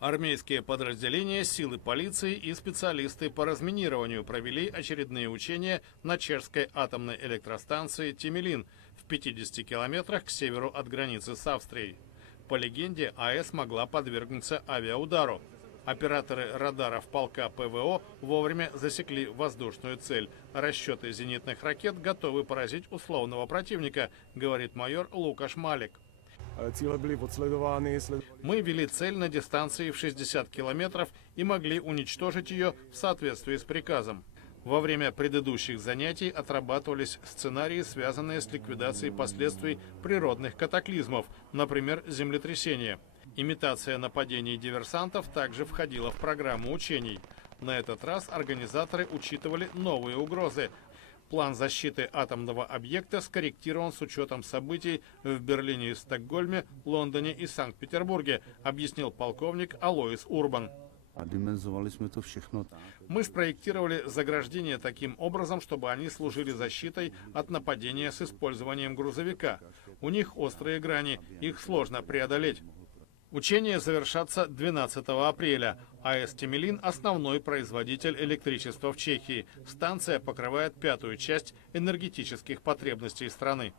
Армейские подразделения, силы полиции и специалисты по разминированию провели очередные учения на чешской атомной электростанции Темелин в 50 километрах к северу от границы с Австрией. По легенде, АЭС могла подвергнуться авиаудару. Операторы радаров полка ПВО вовремя засекли воздушную цель. Расчеты зенитных ракет готовы поразить условного противника, говорит майор Лукаш Малик. Мы вели цель на дистанции в 60 километров и могли уничтожить ее в соответствии с приказом. Во время предыдущих занятий отрабатывались сценарии, связанные с ликвидацией последствий природных катаклизмов, например, землетрясения. Имитация нападений диверсантов также входила в программу учений. На этот раз организаторы учитывали новые угрозы. План защиты атомного объекта скорректирован с учетом событий в Берлине и Стокгольме, Лондоне и Санкт-Петербурге, объяснил полковник Алоис Урбан. Мы спроектировали заграждения таким образом, чтобы они служили защитой от нападения с использованием грузовика. У них острые грани, их сложно преодолеть. Учения завершатся 12 апреля. АЭС Темелин – основной производитель электричества в Чехии. Станция покрывает 1/5 часть энергетических потребностей страны.